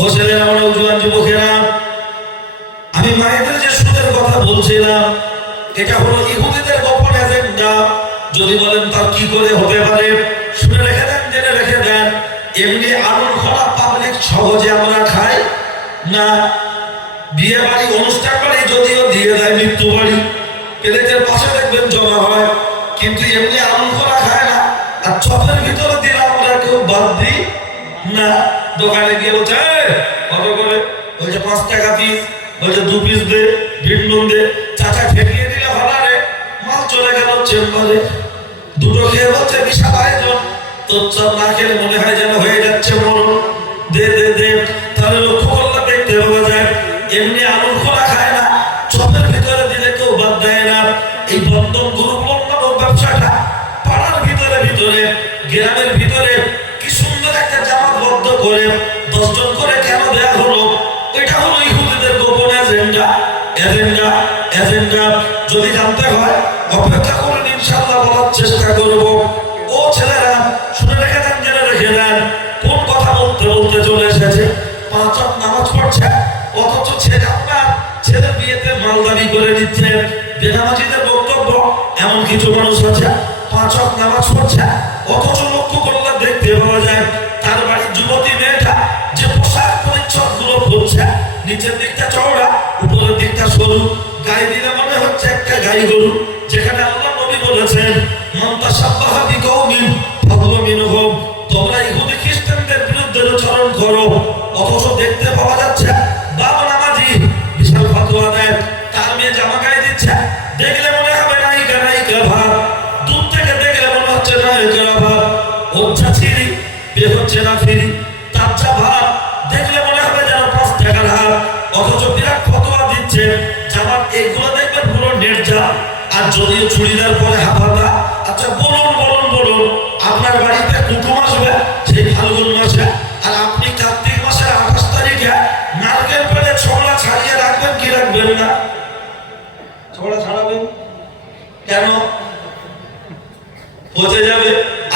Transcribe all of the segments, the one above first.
ও ছেলেরা, আমরা উজুয়ান যুবকেরা, আমি মায়েদের যে সুদের কথা বলছিলাম, এটা হলো ইহুদিদের গোপন এজেন্ডা। যদি বলেন তা কি করে হতে পারে, শুনে রেখে দেন, জেনে রেখে দেন। এমনি আলুর খোলা পাবলিক সহজে আমরা খাই না। বিয়ে বাড়ি, অনুষ্ঠান বাড়ি যদিও দিয়ে দেয়, মৃত্যু বাড়ি প্লেটের পাশে দেখবেন জমা হয়, কিন্তু এমনি আলুর খোলা খায় না। আর চপের ভিতরে দিলে আমরা কেউ বাদ দিই না। দোকানে গিয়ে বলছে কত করে, বলছে 5 টাকা পিস, বলছে 2 পিস দে, ভিড় নুন দে। চাচা ঠেকিয়ে দিলে ভাড়ারে, মাল চলে গেল চেম্বারে। দুটো খেয়ে বলছে বিশাল আয়োজন, তোর চপ না খেলে মনে হয় যেন হয়ে যাচ্ছে মরণ, দে দে দে। তাহলে লক্ষ্য করলে দেখতে পাওয়া যায় এমনি আলুর খোলা খায় না, চপের ভিতরে দিলে কেউ বাদ দেয় না। এই বন্ধন গ্রুপ নামক ব্যবসাটা পাড়ার ভিতরে ভিতরে, গ্রামের ভিতরে কি সুন্দর একটা জামাতবদ্ধ করে 10 জন করে কেন দেয়া হলো? এটা হলো ইহুদিদের গোপন এজেন্ডা। এজেন্ডা এজেন্ডা যদি জানতে হয় অপেক্ষা করুন, ইনশাআল্লাহ বলার চেষ্টা করব। ও ছেলেরা, শুনে রেখে দেন, জেনে রেখে দেন, কোন কথা বলতে বলতে চলে এসেছে। 5 ওয়াক্ত নামাজ পড়ছে, অথচ ছেলে আপনার ছেলের বিয়েতে মালদারি করে দিচ্ছে। বেনামাজিদের বক্তব্য, এমন কিছু মানুষ আছে 5 ওয়াক্ত নামাজ পড়ছে, অথচ লক্ষ্য করলে দেখতে পাওয়া যায় তার বাড়ির যুবতী মেয়েটা যে পোশাক পরিচ্ছদ গুলো পরছে, নিচের দিকটা চওড়া, উপরের দিকটা সরু, গায়ে দিলে মনে হচ্ছে একটা গাই গরু। যেখানে আল্লাহ নবী বলেছেন, মান তাশাব্বাহা বিকওমিন ফাহুয়া মিনহুম, তোমরা ইহুদি খ্রিস্টানদের বিরুদ্ধে আচরণ করো। অথচ দেখতে পাওয়া যাচ্ছে বাবা নামাজি বিশাল ফতোয়া দেয়, তার মেয়ে জামা গায়ে দিচ্ছে, দেখলে মনে হবে নায়িকা নায়িকা ভাব, দূর থেকে দেখলে মনে হচ্ছে নায়িকা ভাব। ওর যা ছিরি, বে হচ্ছে না ফিরি, তার যা ভাব, দেখলে মনে হবে যেন 5 টাকার হার। অথচ বিরাট ফতোয়া দিচ্ছে জামার এইগুলো দেখবেন পুরো নেড়জা, আর যদিও চুড়িদার পরে হাফাতা। আচ্ছা বলুন বলুন বলুন, আপনার বাড়িতে কুটুম আসবে সেই ফাল্গুন মাসে, আর আপনি কার্তিক মাসের 28 তারিখে নারকেল পেড়ে ছোবড়া ছাড়িয়ে রাখবেন কি রাখবেন না? ছোবড়া ছাড়াবেন কেন? পচে যাবে।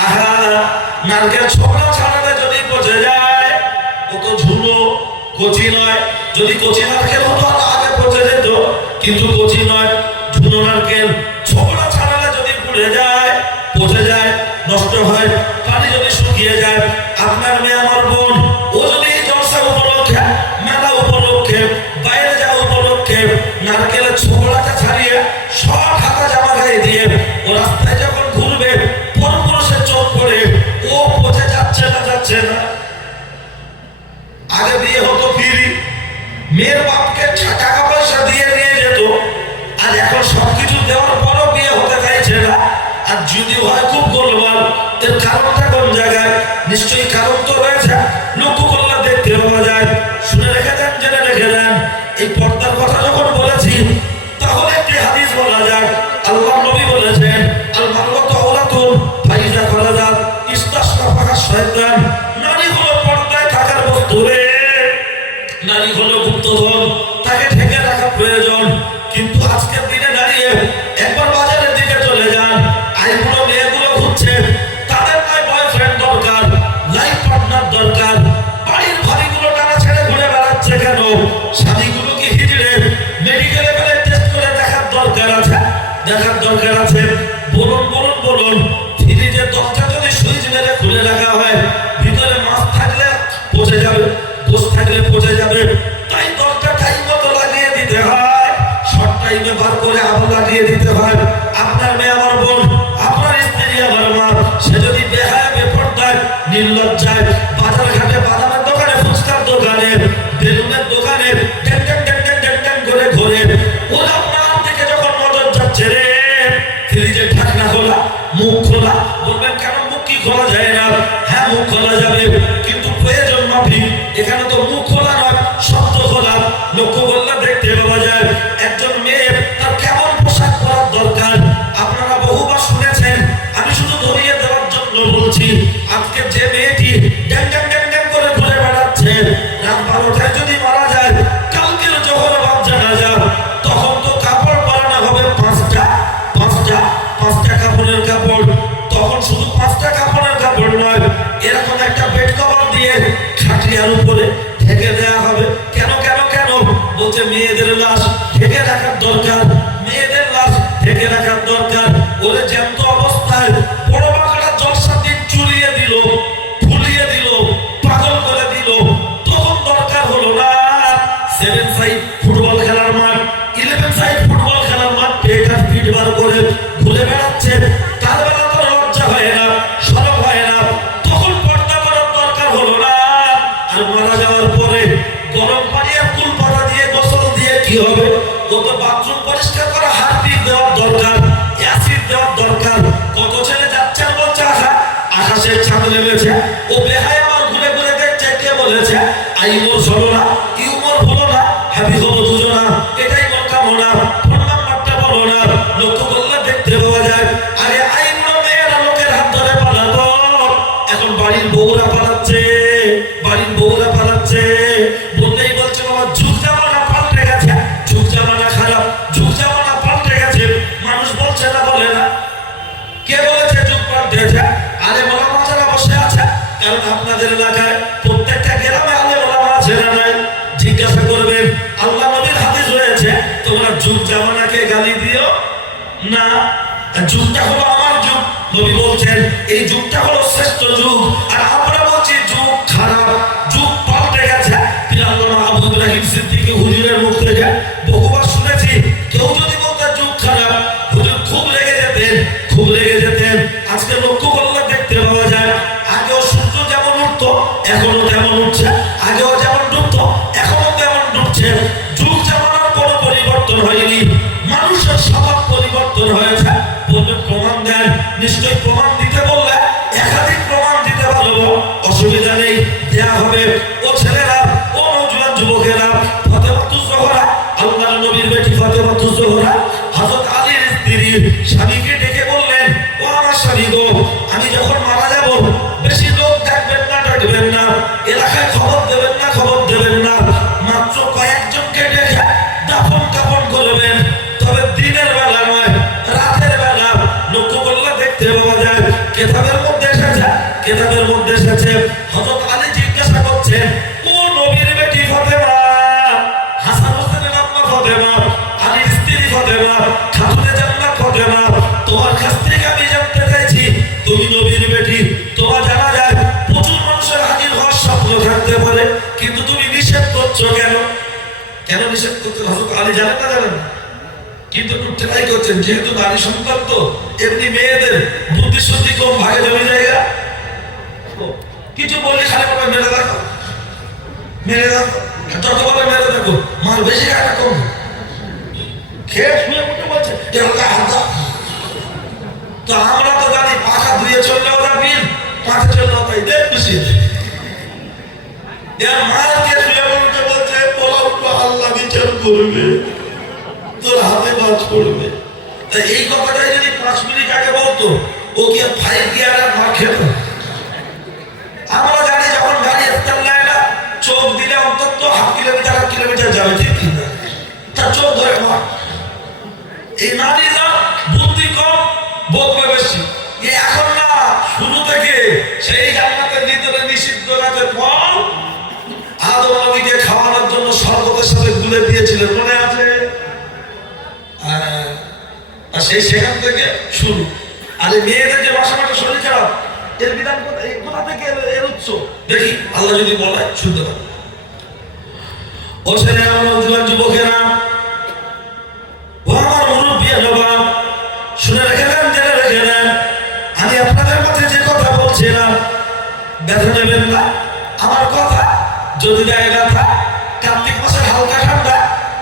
আহা, নারকেল ছোবড়া ছাড়ালে যদি পচে যায়, ও তো ঝুলো, কচি নয়। যদি কচি নারকেল হতো আগে পচে যেত, কিন্তু কচি নয়, ঝুনো নারকেল। ছোবড়া ছাড়ালে যদি পুড়ে যায়, পচে যায়, নষ্ট হয়, পানি যদি শুকিয়ে যায়। আপনার মেয়ে আমার বোন, ও যদি এই জলসা উপলক্ষে, মেলা উপলক্ষে, বাইরে যাওয়া উপলক্ষে নারকেলের ছোবড়াটা ছাড়িয়ে সব হাতা জামা গায়ে দিয়ে ও রাস্তায় যখন ঘুরবে, পরপুরুষের চোখ পড়ে, ও পচে যাচ্ছে না যাচ্ছে না। আগে বিয়ে হতো ফিরি, মেয়ের বাপকে টাকা পয়সা দিয়ে নিয়ে যেত, আর এখন সবকিছু দেওয়ার পরও বিয়ে হতে চাইছে না। আর যদি হয় খুব গোলমাল, এর কারণটা কোন জায়গায়? নিশ্চয়ই কারণ তো রয়েছে, লক্ষ্য করলে দেখতে পাওয়া যায়। শুনে রেখে দেন, জেনে রেখে দেন। এই পর্দার কথা যখন বলেছি, তাহলে একটি হাদিস বলা যাক। আল্লাহ নবী বলেছেন, আল মারওয়াতু আওরাতুন ফাইজা খারাজাত ইস্তাশরাফাহা শায়তান। নারী হলো পর্দায় থাকার বস্তু রে, নারী হলো গুপ্তধন, তাকে ঢেকে রাখা প্রয়োজন। কিন্তু আজকের দিনে দাঁড়িয়ে একবার বাজারের দিকে চলে যান, আইগুলো মেয়েগুলো ঘুরছে, তাদের নয় বয়ফ্রেন্ড দরকার, লাইফ পার্টনার দরকার। বাড়ির ভাবিগুলো টানা ছেড়ে ঘুরে বেড়াচ্ছে কেন? স্বামীগুলো কি হিজড়ে? মেডিকেলে গেলে টেস্ট করে দেখার দরকার আছে, দেখার দরকার আছে। বলুন বলুন বলুন, ফ্রিজের দরজা যদি সুইচ মেরে খুলে রাখা হয়, ভিতরে মাছ থাকলে পচে যাবে, দোষ থাকলে পচে যাবে। তাই দরজা টাইম মতো লাগিয়ে দিতে হয়, শর্ট টাইমে বার করে আবার লাগিয়ে দিতে হয়। আপনার মেয়ে আমার বোন, আপনার স্ত্রী আমার মা, সে যদি বেহায়া বেপরদায় নির্লজ্জায় বাজার ঘাটে, বাদামের দোকানে, ফুচকার দোকানে, বেলুনের দোকানে tan tan tan tan tan tan করে ঘোরে, ওর আপনার দিকে যখন নজর যাচ্ছে রে, ফ্রিজের ঢাকনা খোলা, মুখ খোলা, বলবেন কেন মুখ কি খোলা যায় না? হ্যাঁ মুখ খোলা যাবে, কিন্তু প্রয়োজন মাফিক। এখানে তো মুখ খোলা নয়, শব্দ খোলা। লক্ষ্য করলে দেখতে পাওয়া যায় একজন মেয়ে তার কেমন পোশাক পরার দরকার। আপনারা বহুবার শুনেছেন, আমি শুধু ধরিয়ে দেওয়ার জন্য বলছি। আজকে যে মেয়েটি ড্যাং ড্যাং ড্যাং ড্যাং করে ঘুরে বেড়াচ্ছে, রাত 12টায় যদি মারা যায়, কালকের যখন বাপ জানা যায়, তখন তো কাপড় পরানো হবে 5টা কাপড়ের কাপড়। তখন শুধু 5টা কাপড়ের কাপড় নয়, এরকম একটা বেড কভার দিয়ে খাটিয়ার উপরে ঢেকে দেওয়া হবে। কেন কেন কেন বলছে মেয়েদের লাশ ঢেকে রাখার দরকার, মেয়েদের লাশ ঢেকে রাখার দরকার। ওরে জ্যান্ত অবস্থায় বড় বাঁকড়া জলসা দিন চুলিয়ে দিল, ফুলিয়ে দিল, পাগল করে দিল, তখন দরকার হলো না 7 সাইড ফুটবল খেলার মাঠ, 11 সাইড ফুটবল খেলার মাঠ পেটা ফিট বার করে ঘুরে বেড়াচ্ছে। তার বেলা তো লজ্জা হয় না, শরম হয় না, তখন পর্দা করার দরকার হলো না। আর মারা যাওয়ার পরে গরম পানি আর কুল পাতা দিয়ে গোসল দিয়ে কি হবে? ও তো বাথরুম পরিষ্কার করা হারপিক দেওয়ার দরকার, অ্যাসিড দেওয়ার দরকার। কত ছেলে যাচ্ছে আর বলছে আকাশের ছাদ নেমেছে, ও বেহায় আমার ঘুরে ঘুরে দেখছে, কে বলেছে আই মোর চলো না, ইউ মোর বলো না, হ্যাপি হলো বুঝো না, এটাই মোর কামনা, ফোন নাম্বারটা বলো না। লক্ষ্য করলে দেখতে পাওয়া যায় আগে আই মোর মেয়েরা লোকের হাত ধরে পালাতো, এখন বাড়ির বউরা পালাচ্ছে, বাড়ির বউরা পালাচ্ছে। বললেই বলছে বাবা যুগ জামানা পাল্টে গেছে, যুগ জামানা খারাপ, যুগ জামানা পাল্টে গেছে। মানুষ বলছে না, বলে না? কে বলেছে যুগ পাল্টেছে? আরে ওলামা যারা বসে আছে, কারণ আপনাদের এলাকায় প্রত্যেকটা গ্রামে আলে ওলামা আছে না নাই? জিজ্ঞাসা করবেন, আল্লাহ নবীর হাদিস রয়েছে তোমরা যুগ জামানাকে গালি দিও না, যুগটা হলো আমার যুগ। নবী বলছেন এই যুগটা হলো শ্রেষ্ঠ যুগ, আর আমরা বলছি যুগ খারাপ, যুগ পাল্টে গেছে। আল্লামা আবু ইব্রাহিম সিদ্দিকী হুজুরের মুখ থেকে বহুবার শুনেছি, কেউ যদি বলতে যুগ খারাপ, হুজুর খুব রেগে যেতেন, খুব রেগে যেতেন। আজকে লক্ষ্য করলে দেখতে পাওয়া যায় আগেও সূর্য যেমন উঠতো এখনো তেমন উঠছে, আগেও যেমন ডুবতো এখনো তেমন ডুবছে। যুগ জামানার কোনো পরিবর্তন হয়নি, মানুষের স্বভাব পরিবর্তন হয়েছে। বলবে প্রমাণ দেন, নিশ্চয়ই প্রমাণ দিতে বললে একাধিক প্রমাণ দিতে পারবো, অসুবিধা নেই, দেয়া হবে। ও ছেলেরা, ও নওজোয়ান যুবকেরা, ফাতেমাতুজ জোহরা, আল্লাহর নবীর বেটি ফাতেমাতুজ জোহরা হযরত আলীর স্ত্রী স্বামীকে ডেকে বললেন, ও আমার স্বামী গো, আমি যখন মারা যাব বেশি লোক ডাকবেন না, ডাকবেন না, এলাকায় খবর দেবেন না, খবর দেবেন না, মাত্র কয়েকজনকে ডেকে দাফন কাফন করবেন, তবে দিনের বেলা নয়, রাতের বেলা। লক্ষ্য করলে দেখতে পাওয়া যায় কিতাবের মধ্যে এসেছে, কিতাবের মধ্যে এসেছে হযরত আলী জিজ্ঞাসা করছেন, ও নবীর বেটি ফাতেমা, হাসান হোসেনের আম্মা ফাতেমা, আলীর স্ত্রী ফাতেমা, খাতুনে জান্নাত ফাতেমা, তোমার কাছ থেকে আমি জানতে চাইছি তুমি নবীর বেটি, তোমার জানা যায় প্রচুর মানুষের হাজির হওয়ার স্বপ্ন থাকতে পারে, কিন্তু তুমি নিষেধ করছো কেন? কেন নিষেধ করতে? হযরত আলী জানেন না, জানেন না, কিন্তু একটু ট্রাই করছেন, যেহেতু নারী সন্তান তো এমনি মেয়েদের বুদ্ধি শুদ্ধি কম, ভাগে জমি জায়গা কিছু বললে খালি বলবে মেরে দেখো, মেরে দেখো, যত বলে মেরে দেখো, মার বেশি খায় না কম, খেয়ে শুয়ে উঠে বলছে তো আমরা তো জানি পাখা ধুয়ে চললেও না বিল, পাখা চললেও তাই দেখ খুশি। এর মাকে শুয়ে উঠে বলছে পোলাও তো আল্লাহ বিচার করবে, তোর হাতে বাজ পড়বে। এই কথাটাই যদি 5 মিনিট আগে বলতো, ও কি 5 গিয়ার আর মার খেত? আমরা জানি যখন গাড়ি স্টার্ট নেয় না, চোখ দিলে অন্তত 1/2 কিলোমিটার 1 কিলোমিটার যাবে, ঠিক কিনা? তার চোখ ধরে মার। এই নারীরা বুদ্ধি কম, বলবে বেশি। এখন না, শুরু থেকে সেই জান্নাতের ভিতরে নিষিদ্ধ রাতের ফল আদম নবীকে খাওয়ানোর জন্য শরবতের সাথে গুলে দিয়েছিলেন, মনে আছে? আর সেখান থেকে শুরু। আর মেয়েদের যে বাসাটা শরীর খারাপ, এর বিধান কোথা থেকে এর উৎস? দেখি আল্লাহ যদি বলে শুনতে পারে। ও ছেলেরা, নওজোয়ান যুবকেরা, ও আমার মুরব্বী জবান, শুনে রেখে দেন, জেনে রেখে দেন, আমি আপনাদের মাঝে যে কথা বলছিলাম ব্যথা নেবেন না। আমার কথা যদি গায়ে ব্যথা, কার্তিক মাসের হালকা ঠান্ডা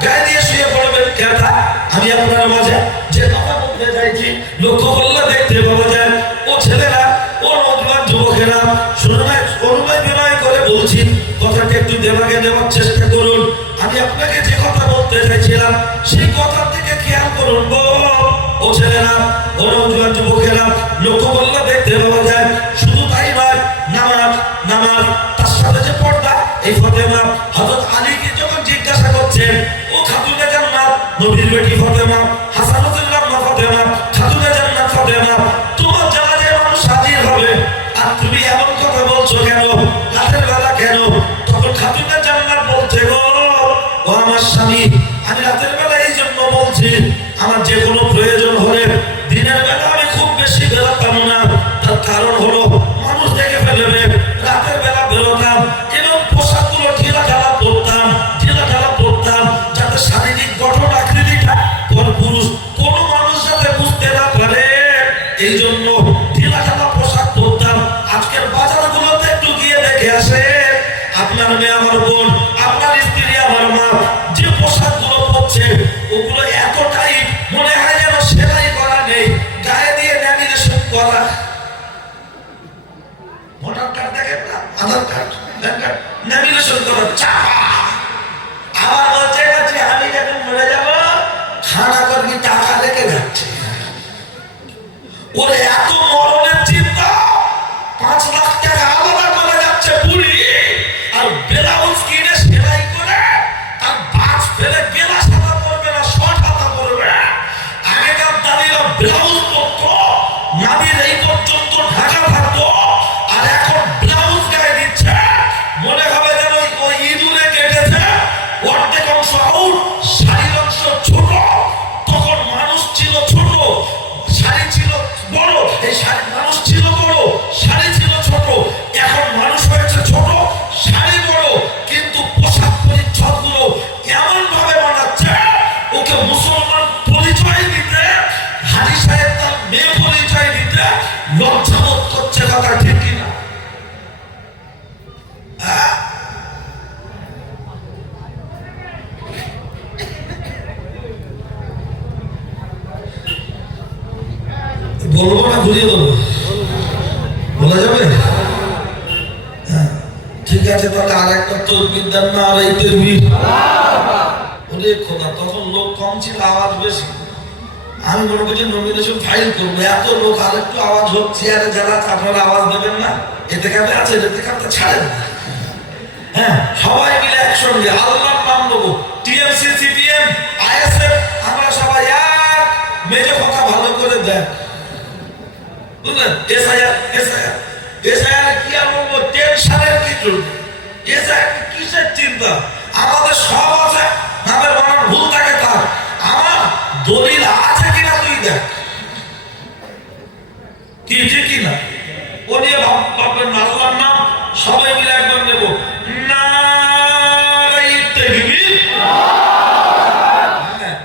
গায়ে দিয়ে শুয়ে পড়বেন ব্যথা। আমি আপনার মাঝে যে কথা বলতে চাইছি লক্ষ্য করলে দেখতে পাওয়া যায়। ও ছেলেরা, ও নওজোয়ান যুবকেরা, শুনে অনুময় বিনয় করে বলছি, কথাটা একটু দেমাগে নেওয়ার চেষ্টা করুন। আমি আপনাকে যে কথা বলতে চাইছিলাম সেই কথার দিকে খেয়াল করুন গো। ও ছেলেরা, ও নওজোয়ান যুবকেরা, লক্ষ্য করলে দেখতে পাওয়া যায় শুধু তাই নয়, নামাজ, নামাজ তার সাথে যে পর্দা, এই ফাতেমা হযরত আলীকে যখন জিজ্ঞাসা করছেন, ও খাতুনে জান্নাত, নবীর বেটি ফাতেমা, হাসান হোসেনের আম্মা ফাতেমা, খাতুনে জান্নাত ফাতেমা, তোমার জানাজায় মানুষ হাজির হবে, আর তুমি এমন কথা বলছো কেন? রাতের বেলা কেন? তখন খাতুনে জান্নাত যাচ্ছে গো। ও আমার স্বামী, আমি রাতের বেলা এই জন্য বলছি, আমার যে কোনো প্রয়োজন হলে দিনের বেলা আমি খুব বেশি বেরোতাম না। তার কারণ হলো মানুষ দেখে ফেলবে। রাতের বেলা বেরোতাম এবং পোশাকগুলো ঢিলা ঢালা পরতাম, যাতে শারীরিক গঠন আকৃতিটা পুরুষ কোনো মানুষ যাতে বুঝতে না পারে, এই জন্য ঢিলা ঢালা পোশাক পরতাম। আজকের বাজারগুলোতে একটু গিয়ে দেখে আসে, আপনার মেয়ে আমার বোন, আপনার স্ত্রী আমার মা যে পোশাকগুলো পরছে, ওগুলো এতটাই মনে হয় যেন সেলাই করা নেই, গায়ে দিয়ে ল্যামিনেশন করা। ভোটার কার্ড দেখেন না, আধার কার্ড, প্যান কার্ড, ল্যামিনেশন করা চাপা। আবার বলছে আমি যখন মরে যাব খানা করবি, টাকা লেগে যাচ্ছে। ওর এত মরণের চিন্তা, 5 লাখ টাকা আলাদা করে যাচ্ছে বুড়ি, আর ব্লাউজ কিনে সেলাই করে তার বাস ফেলে বেলা সাদা করবে না, শর্ট হাতা করবে। আগেকার দাদিরা ব্লাউজ পরতো, নাবির এই পর্যন্ত ঢাকা থাকতো, আর এখন ব্লাউজ গায়ে দিচ্ছে, মনে হবে যেন ওই ইঁদুরে কেটেছে, অর্ধেক অংশ আউট, শাড়ির অংশ ছোট। তখন মানুষ ছিল ছোট, শাড়ি ছিল বড়, এই শাড়ি মানুষ ছিল বড়, শাড়ি ছিল ছোট। এখন মানুষ হয়েছে ছোট, শাড়ি বড়, কিন্তু পোশাক পরিচ্ছদ গুলো এমন ভাবে বানাচ্ছে, ওকে মুসলমান পরিচয় দিতে, হাজি সাহেব তার মেয়ে পরিচয় দিতে লজ্জাবোধ করছে। কথা ঠিক কিনা? বলবো না ঘুরিয়ে দেবো? বলা যাবে? ঠিক আছে, তাহলে আর একটা তরবির দেন না, আর এই তরবির। ওরে খোদা, তখন লোক কম ছিল, আওয়াজ বেশি। আমি মনে করছি নমিনেশন ফাইল করবো, এত লোক, আর একটু আওয়াজ হোক। চেয়ারে যারা আপনারা আওয়াজ দেবেন না, এতে কাপে আছে, এতে কাপটা ছাড়েন। হ্যাঁ, সবাই মিলে একসঙ্গে আল্লাহর নাম নেবো। টিএমসি, সিপিএম, আইএসএফ, আমরা সবাই এক। মেজো কথা ভালো করে দেখ, বুঝলেন? এসআইআর কি আর বলবো, টেনশনের কিছু। এসআইআর কিসের চিন্তা? আমাদের সব আছে, নামের বানান ভুল থাকে তার। আমার দলিল আছে কিনা তুই দেখ, কি ঠিক কিনা। ও নিয়ে ভাববেন না, আল্লাহর নাম সবাই মিলে একবার নেবো।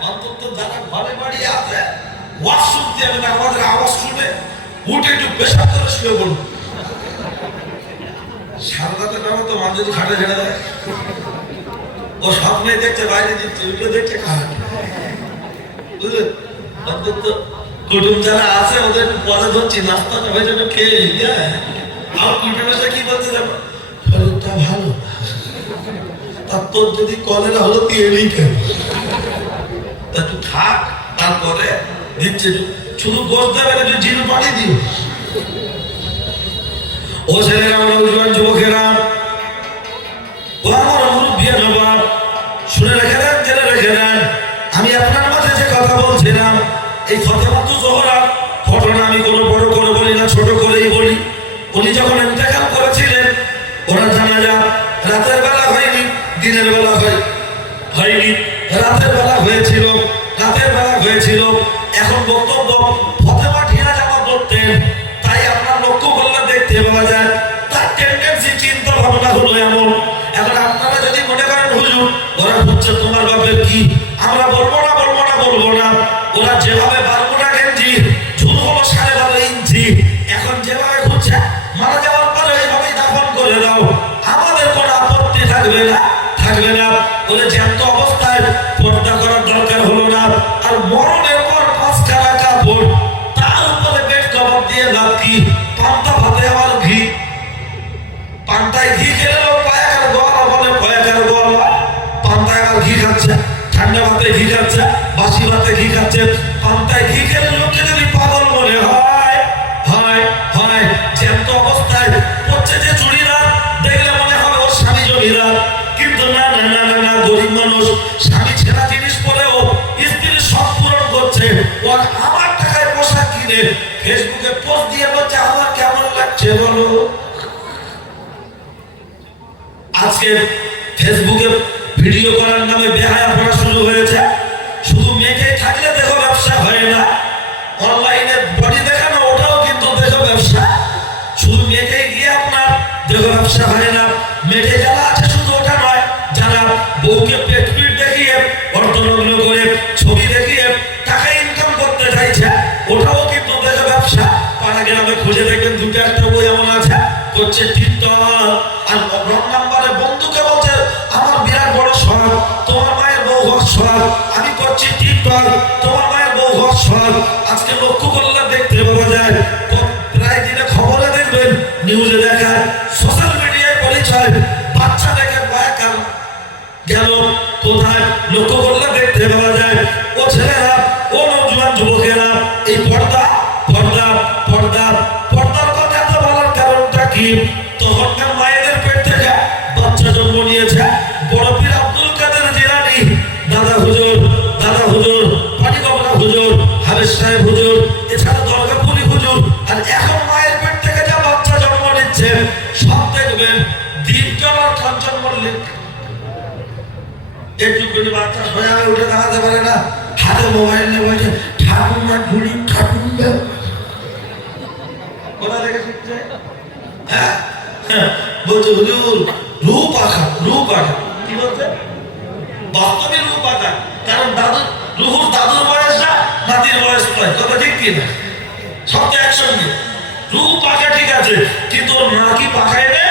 অন্তত যারা ঘরে বাড়ি আছে, ওয়াজ শুনতে হবে না, আমাদের আওয়াজ শুনে উঠে একটু পেশাব করে শুয়ে বলুন। সারদাতে নামে তো মাঝে ঘাটে ছেড়ে দেয়, ও স্বপ্নে দেখছে, বাইরে দিচ্ছে, উঠে দেখছে খায়। বুঝলেন? অন্তত কুটুম যারা আছে ওদের একটু পরে ধরছি, নাস্তাটা হয়ে যাবে, খেয়ে নিই। আর কুটুম এসে কি বলতে যাবো, শরীরটা ভালো, তার তোর যদি কলেরা হলো তুই এলি কেন? তা তুই থাক, তারপরে দিচ্ছে। শুধু গোস দেবে না, জিরো পানি দিও। ও ছেলেরা, আমার নওজোয়ান যুবকেরা, ও আমার মুরব্বিয়া নবাব, শুনে রেখে দেন, জেনে রেখে দেন। আমি আপনার মাঝে যে কথা বলছিলাম, এই ফাতেমাতু জোহরার ঘটনা আমি কোনো বড় করে বলি না, ছোট করেই বলি। উনি যখন ইন্তেকাল করেছিলেন, ওনার জানাজা রাতের বেলা হয়নি, দিনের বেলা হয়নি, রাতের বেলা হয়েছিল। এখন বক্তব্য, ফাতেমা ঢিলা জামা পরতেন, তাই আপনার লক্ষ্য করলে দেখতে পাওয়া যায় তার টেন্ডেন্সি, চিন্তা ভাবনা হলো এমন। এখন আপনারা যদি মনে করেন হুজুর ওরা হচ্ছে তোমার বাপের কি, আমরা বলবো না। ওরা যেভাবে 12 গেঞ্জি, ঝুল হলো 12.5 ইঞ্চি, এখন যেভাবে খুঁজছে, মারা যাওয়ার পরে এইভাবেই দাফন করে দাও, আমাদের কোনো আপত্তি থাকবে না। বলে জ্যান্ত অবস্থায় পর্দা করার দরকার হলো না। আর মরণের পর 5 খানা কাপড়, তার উপরে বেড কভার দিয়ে লাভ কি? পান্তা ভাতে আবার ঘি, পান্তায় ঘি খেলে পায়খার গোয়ালা বলে, পায়খার গোয়ালা পান্তায় আবার ঘি খাচ্ছে, ঠান্ডা ভাতে ঘি খাচ্ছে, বাসি ভাতে ঘি খাচ্ছে। পান্তায় ঘি খেলে লোককে যদি পাগল মনে হয়, জ্যান্ত অবস্থায় হচ্ছে যে চুড়িরা, দেখলে মনে হবে ওর স্বামী জমিরা। কিন্তু না, গরিব মানুষ, স্বামী ছেঁড়া জিনিস পরেও স্ত্রীর সব পূরণ করছে। ও আমার টাকায় পোশাক কিনে ফেসবুকে পোস্ট দিয়ে বলছে আমার কেমন লাগছে বলো। আজকে ফেসবুকে ভিডিও করার নামে বেহায়া পড়া শুরু হয়েছে। শুধু মেয়েকে থাকলে দেখো ব্যবসা হয় না, অনলাইনে বডি দেখানো ওটাও কিন্তু দেখো ব্যবসা। শুধু মেয়েকে গিয়ে আপনার দেখো ব্যবসা হয় না। মেয়েকে যারা আছে শুধু ওটা নয়, যারা বউকে পেট পিট দেখিয়ে অর্থনগ্ন করে ছবি দেখিয়ে টাকা ইনকাম করতে চাইছে ওটাও কিন্তু দেখো ব্যবসা। পাড়া গ্রামে খুঁজে দেখবেন দুটো একটা বই এমন আছে করছে টিকটক, আর রং নাম্বারে বন্ধুকে বলছে আমার বিরাট বড় শখ, তোমার মায়ের বউ হওয়ার শখ, আমি করছি টিকটক, তোমার মায়ের বউ হওয়ার শখ। আজকে লক্ষ্য করলে দেখতে পাওয়া যায়, প্রায় দিনে খবরে দেখবেন, নিউজে দেখায়, সোশ্যাল মিডিয়ায় পরিচয় বাচ্চা দেখে বায়াকার গেল কোথায়, লক্ষ্য করলে দেখতে পাওয়া যায়। ও ছেলেরা, ও নওজোয়ান যুবকেরা, এই পর্দা পর্দা পর্দা পর্দার কথা এত বলার কারণটা কি? তখনকার মায়েদের পেট থেকে বাচ্চা জন্ম নিয়েছে বড় পীর আব্দুল কাদের জিলানী, দাদা হুজুর পানি কমলা হুজুর, হারেস সাহেব হুজুর, এছাড়া দরগাপুরি হুজুর। আর এখন মায়ের পেট থেকে যা বাচ্চা জন্ম নিচ্ছে সব দেখবেন দীপজলার কাঞ্চন মল্লিক। একটুখানি বাচ্চা হয়ে উঠে দাঁড়াতে পারে না, হাতে মোবাইল নিয়ে বলছে ঠাকুমা ঘুরি ঠাকুমা। কোথা থেকে শিখছে? বলছে হুজুর রূপ আঁকা, রূপ আঁকা। কি বলছে? বাস্তবে রূপ আঁকা। কারণ রুহুর দাদুর বয়সটা নাতির বয়স নয়, কথা ঠিক কিনা? সব তো একসঙ্গে। রূপ আঁকা ঠিক আছে, কিন্তু ওর মা কি পাকায় রে?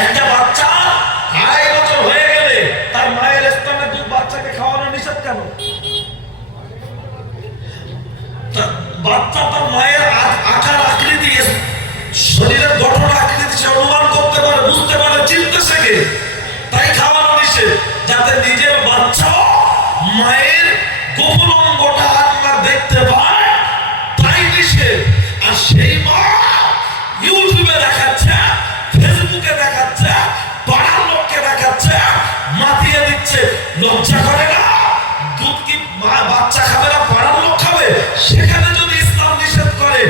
একটা বাচ্চা 2.5 বছর হয়ে গেলে তার মায়ের স্তনের দুধ বাচ্চাকে খাওয়ানো নিষেধ কেন? বাচ্চা তার মায়ের আকার আকৃতি, শরীরের গঠন আকৃতি সে অনুমান করতে পারে, বুঝতে পারে, চিনতে শেখে, তাই খাওয়ানো নিষেধ, যাতে নিজের বাচ্চাও মায়ের গোপন অঙ্গটা আত্মা দেখতে পায়, তাই নিষেধ। আর সেই মা ইউটিউবে দেখাচ্ছে, ফেসবুকে দেখাচ্ছে, পাড়ার লোককে দেখাচ্ছে, মাতিয়ে দিচ্ছে। লজ্জা করে না? দুধ কি মা বাচ্চা খাবে না, পাড়ার লোক খাবে? সেখানে যদি ইসলাম নিষেধ করে